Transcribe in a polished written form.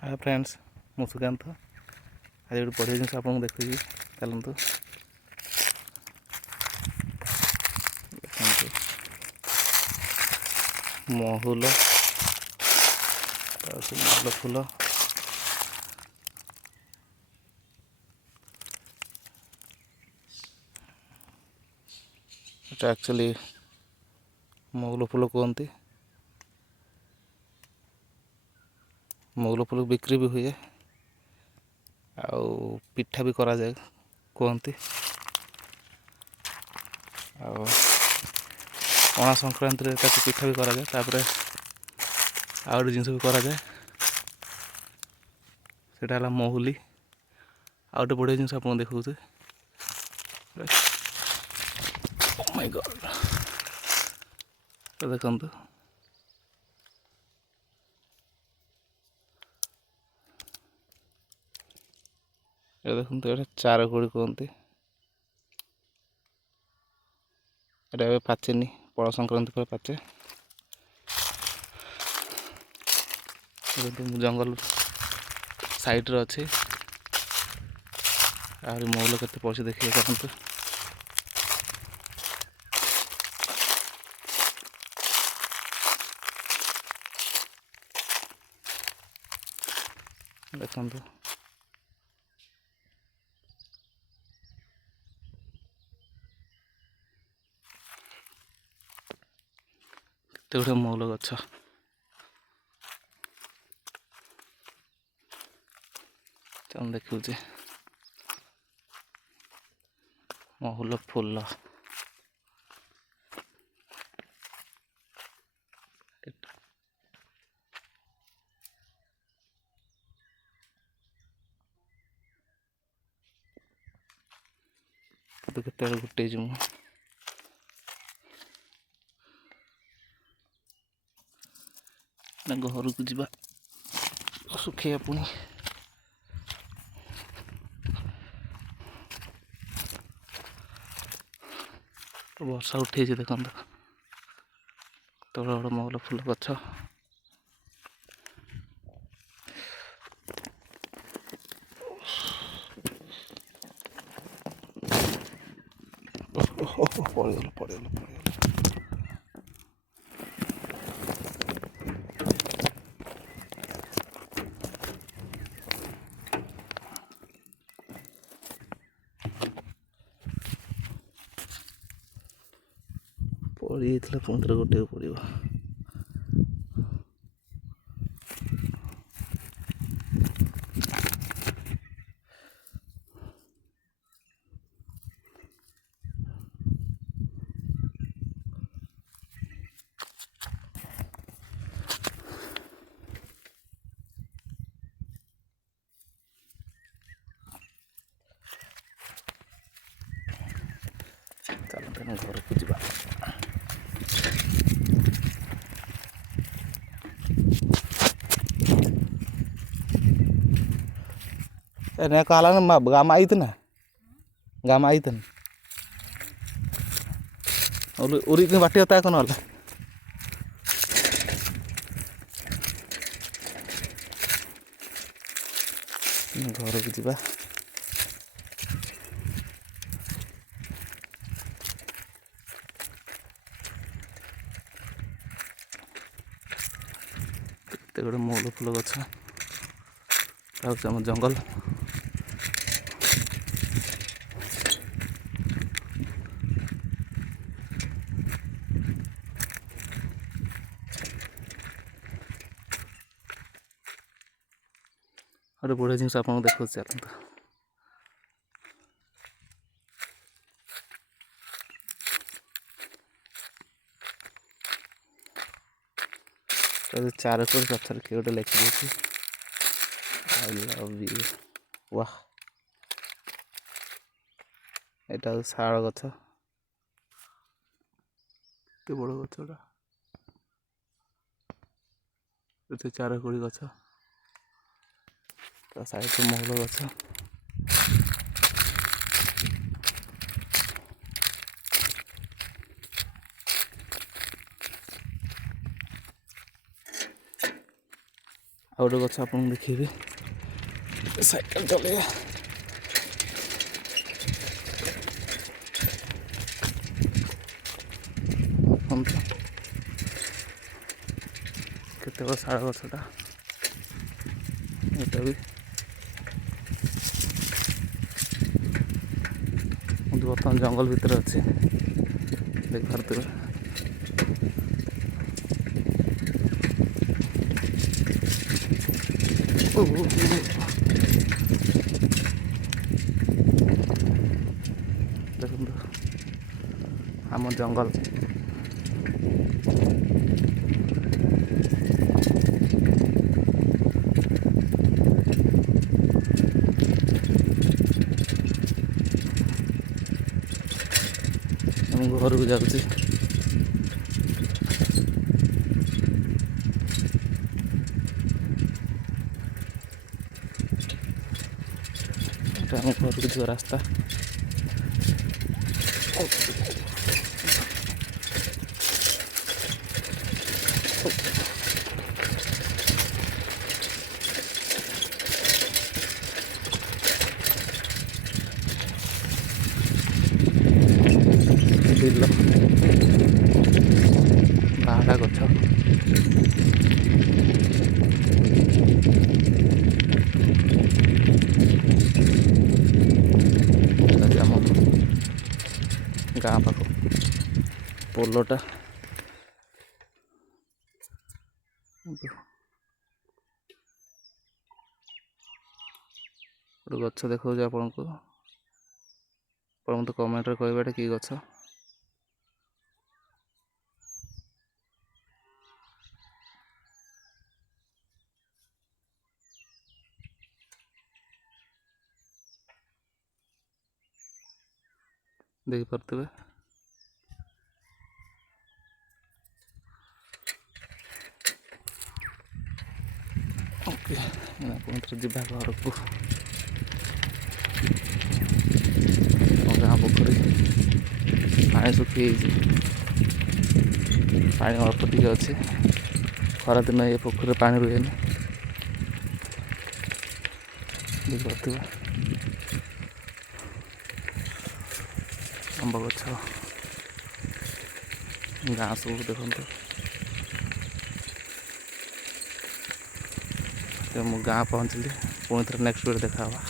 Hi friends, मु सुकांत आज गोटे बढ़िया जिन आपको देखिए चलतु महूल महूल फूल एक्चुअली महूल फूल कहते महूल फूल बिक्री भी हुए आउ पिठा भी करा जाए कहते पणा संक्रांति रे ताकि पिठा भी करा जाए तापर आउ जिनस भी करा जाए सेटा है महूली आउ गोटे बढ़िया जिनस आपको देखा माय गॉड देखु देखते ये चार कोड़ी कहते ये पाचेनी पणा संक्रांति पर पाचे जंगल साइड रे अच्छे आहरी महूल के पड़े देखिए देखते देखते गोटे महूल गछ चल देखुचे महूल फूल केते गोटे घर को जा सुखे पुणी वर्षा उठे देखते तो बड़ा महूल फूल गछ पड़ेगा पड़ी जाता पुणी थे गोटे पड़ो चलते घर को जा कहला ना गाम आई ना गाम आई उरी बाटी होता है ना घर को जा गोटे महूल फूल गछ आम जंगल गोटे बढ़िया जिन आपको देखो चलता चार कोड़ी पत्थर किए गोटे लिखी आई लव यू वाह यहाँ शाल गछ बड़ गछटा चार कोड़ी गछ साइड महूल गछ ଆଉ ଗୋଟେ ଗଛ ଆପଣଙ୍କୁ ଦେଖେଇବି, ସାଇକେଲ ଚଲେଇବା। କେତେ ବଡ଼ ଶାଳ ଗଛଟା, ଏଇଟା ବି ମୁଁ ବର୍ତ୍ତମାନ ଜଙ୍ଗଲ ଭିତରେ ଅଛି, ଦେଖିପାରୁଥିବେ। ଦେଖନ୍ତୁ ଆମ ଜଙ୍ଗଲ। ମୁଁ ଘରକୁ ଯାଉଛି। ଏଇଟା ଆମ ଘରକୁ ଯିବା ରାସ୍ତା। ବିଲ, ବାହାଡ଼ା ଗଛ, ଆମ ଗାଁ ପାଖ ପୋଲଟା। ଗୋଟେ ଗଛ ଦେଖାଉଛି ଆପଣଙ୍କୁ, ଆପଣ ମୋତେ କମେଣ୍ଟରେ କହିବେ ଏଇଟା କି ଗଛ। ଦେଖିପାରୁଥିବେ। ଓକେ, ଆପଣଙ୍କର ଯିବା ଘରକୁ। ଗାଁ ପୋଖରୀ ପାଣି ଶୁଖିଯାଇଛି, ପାଣି ଅଳ୍ପ ଟିକେ ଅଛି। ଖରାଦିନ ଏ ପୋଖରୀରେ ପାଣି ରୁହେନି, ଦେଖିପାରୁଥିବେ। ଆମ୍ବ ଗଛ, ଗାଁ ସବୁ ଦେଖନ୍ତୁ। ମୁଁ ଗାଁ ପହଞ୍ଚିଲି, ପୁଣି ଥରେ ନେକ୍ସଟ ଭିଡ଼ିଓ ଦେଖା ହେବା।